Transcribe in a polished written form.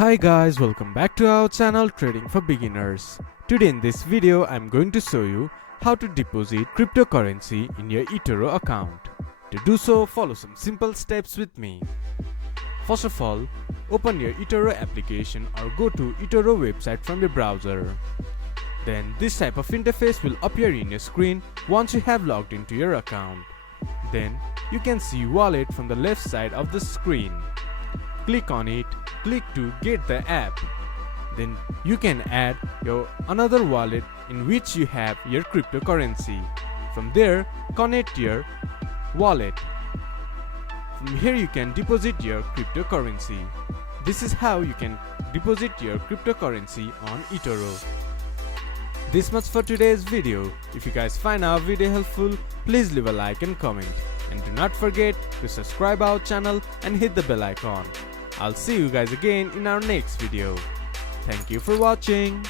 Hi guys, welcome back to our channel Trading for Beginners. Today in this video I'm going to show you how to deposit cryptocurrency in your Etoro account. To do so, follow some simple steps with me. First of all, open your Etoro application or go to Etoro website from your browser. Then this type of interface will appear in your screen once you have logged into your account. Then you can see wallet from the left side of the screen. Click on it, click to get the app. Then you can add your another wallet in which you have your cryptocurrency. From there, connect your wallet. From here you can deposit your cryptocurrency. This is how you can deposit your cryptocurrency on Etoro. This much for today's video. If you guys find our video helpful, please leave a like and comment. And do not forget to subscribe our channel and hit the bell icon. I'll see you guys again in our next video. Thank you for watching.